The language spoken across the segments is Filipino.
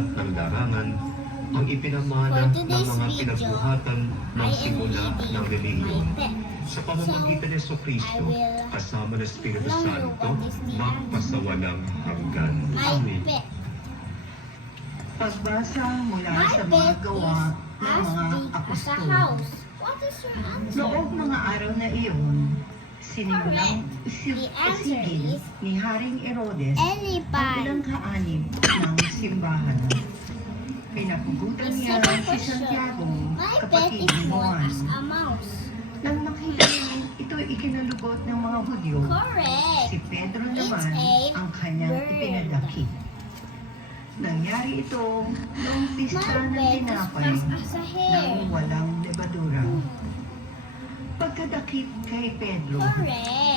lahat ng larangan ang ipinamana ng mga pinagbuhatan ng simula ng relihiyon. Sa pamamagitan ni Jesucristo, kasama ng Espiritu Santo, magpasawalang hanggan. Amen. Pagbasa mula sa mga gawa ng mga apostol. Noong mga araw na iyon, sinimulang isigil ni Haring Herodes ang ilang kaanib ng simbahan. Pinapugutan niya si Santiago, kapatid ni Juan. Nang makita niya ito ikinalugot ng mga Hudyo, si Pedro naman ang kanyang ipinadakip. Nangyari ito noong pista ng tinapay nang walang lebadura. Pagkadakip kay Pedro,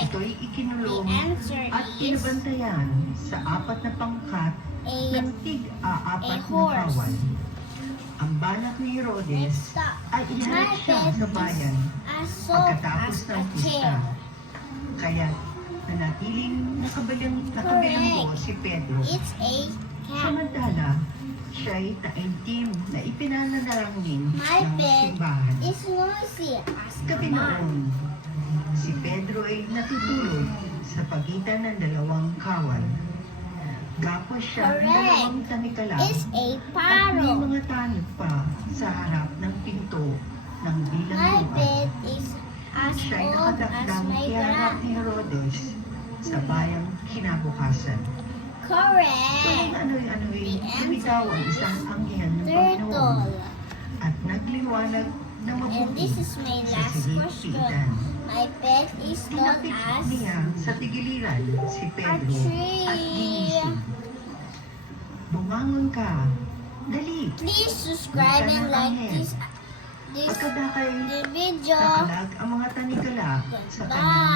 ito'y ikinulong at pinabantayan sa 4 na pangkat ng tig-4 na kawan. Ang balak ni Herodes ay iharap siya sa bayan pagkatapos ng pista. Kaya nanatiling nakabilanggo si Pedro. Samantala, siya'y taimtim na ipinananalangin ng simbahan. Gabi noon, si Pedro ay natutulog sa pagitan ng 2 kawal. Gapos siya ng 2 tanikala at may mga tanod pa sa harap ng pinto ng bilang lupa. Siya'y nakadakdang iharap ni Herodes sa bayang kinabukasan. Walang ano'y lumitaw ang isang anghel ng Panginoon at nagliwanag na mabuti sa silid-pitan. Tinapit niya sa tigiliran si Pedro at ginising. Bumangon ka, dali! Please subscribe and like this Pagkadakay, video. nakalag ang mga tanikala sa kanyang